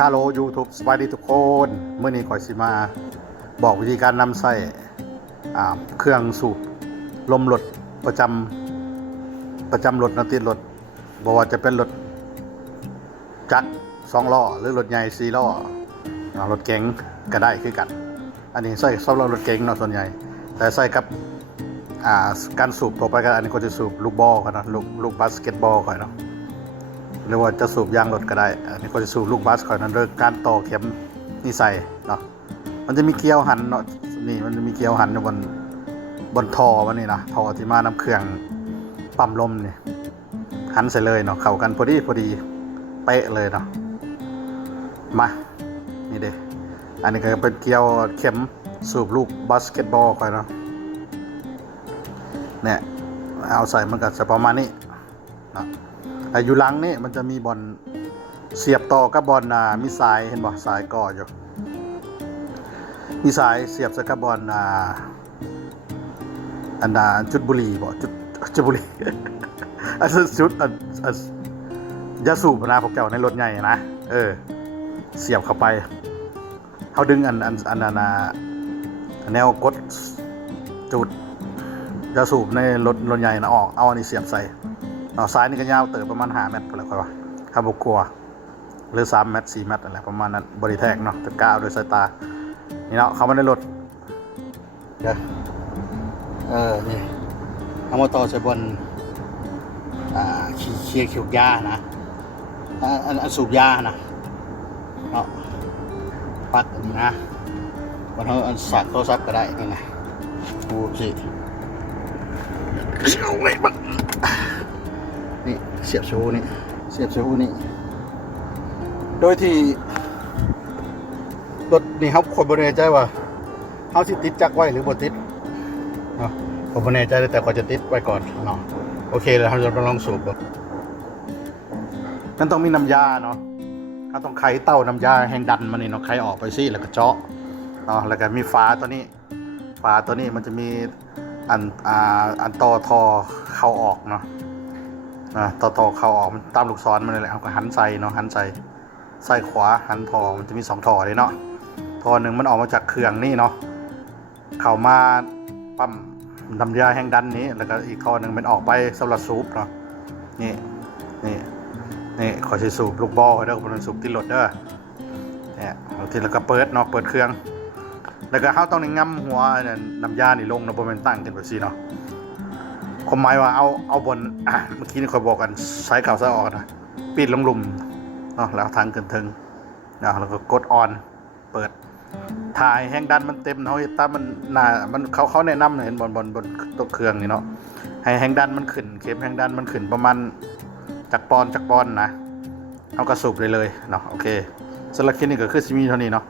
ฮัลโหลยูทูบสวัสดีทุกคนเมื่อนี้ข่อยสิมาบอกวิธีการนำใส่เครื่องสูบลมรถประจำรถนะติดรถบอกว่าจะเป็นรถจักร2 ล้อหรือรถใหญ่4 ล้อรถเก๋งก็ได้คือกันอันนี้ใส่สำหรับรถเก๋งเนาะส่วนใหญ่แต่ใส่กับการสูบต่อไปกันอันนี้ก็จะสูบลูกบอลกันนะลูกบาสเกตบอลก่อนเนาะหรือว่าจะสูบยางรถก็ได้อันนี้ก็จะสูบลูกบาสก่อนนั้นโดยการต่อเข็มนี่ใส่เนาะมันจะมีเกลียวหันเนาะนี่มันมีเกลียวหันอยู่บนท่อมันนี่นะท่อที่มาน้ำเครื่องปั๊มลมนี่หันใส่เลยเนาะเข้ากันพอดีเป๊ะเลยเนาะมานี่เด้อันนี้ก็เป็นเกลียวเข็มสูบลูกบาสเกตบอลก่อนเนาะเนี่ยเอาใส่มันก็จะประมาณนี้นะอยู่หลังนี่มันจะมีบอลเสียบต่อกับบอลมีสายเห็นบ่สายก่ออยู่มีสายเสียบใส่กับบอลอันจุดบุหรี่บ่จุดบุหรี่ อันจุดยาสูบนะพวกเจ้าในรถใหญ่นะเสียบเข้าไปเขาดึงอันแนวกดจุดยาสูบในรถใหญ่นะออกเอาอันนี้เสียบใส่ซ้ายนี่ก็ยาวเติบประมาณ5 เมตรอะไรค่อยว่าถ้าบกลัวหรือ3 เมตร 4 เมตรอะไรประมาณนั้นบริแทกเนาะจะก้าวโดยสายตานี่เนาะเขาไม่ได้รถเดี๋ยวนี่เอามาต่อใส่บนเคียร์ขิวยานะอันสูบยานะเนาะปักอันนี้นะวันเขาอันสักโทรศัพท์ก็ได้นี่ไงดูสิเอาไว้บ้างนี่เสียบชูนี่โดยที่รถนี่เขาคนบริเวณใจว่าเขาสิติดจักไว้หรือบ่ติดเนาะผมบริเวณใจแต่ก็จะติดไว้ก่อนเนาะโอเคแล้วเราจะลองสูบมันต้องมีน้ำยาเนาะเขาต้องไขเต้าน้ำยาแห้งดันมันนี่เนาะไขออกไปสิแล้วก็เจาะเนาะแล้วก็มีฝาตัวนี้มันจะมีอันต่อทอเข้าออกเนาะต่อเข้าออกตามลูกศรมันเลยแหละเอาก็หันใส่เนาะหันใส่ขวาหันทอมันจะมี2 ทอเลยเนาะทอหนึ่งมันออกมาจากเครื่องนี่เนาะเข้ามาปั๊มน้ำยาแห้งดันนี้แล้วก็อีกทอหนึ่งมันออกไปสำหรับสูบเนาะนี่ขอใช้สูบลูกบอลเด้อเป็นสูบติดรถเด้อเนี่ยทีแล้วก็เปิดเนาะเปิดเครื่องแล้วก็เขาต้องงำหัวน้ำยานี่ลงเนาะบ่แม่นตั้งกันแบบนี้เนาะความหมายว่าเอาบนเมื่อกี้นี่คอยบอกกันสายเก่าสายออกนะปิดลงหลุมเนาะแล้วทางขึ้นถึงนะแล้วก็กดออนเปิดถ่ายแห้งดันมันเต็มเนาะตามันเขาแนะนำเห็นบนตัวเครื่องนี่เนาะให้แห้งดันมันขึ้นเข็มแห้งดันมันขึ้นประมาณจากปอนนะเอากระสูบเลยเนาะโอเคสำหรับคลิปนี้ก็คือซิมีเท่านี้เนาะ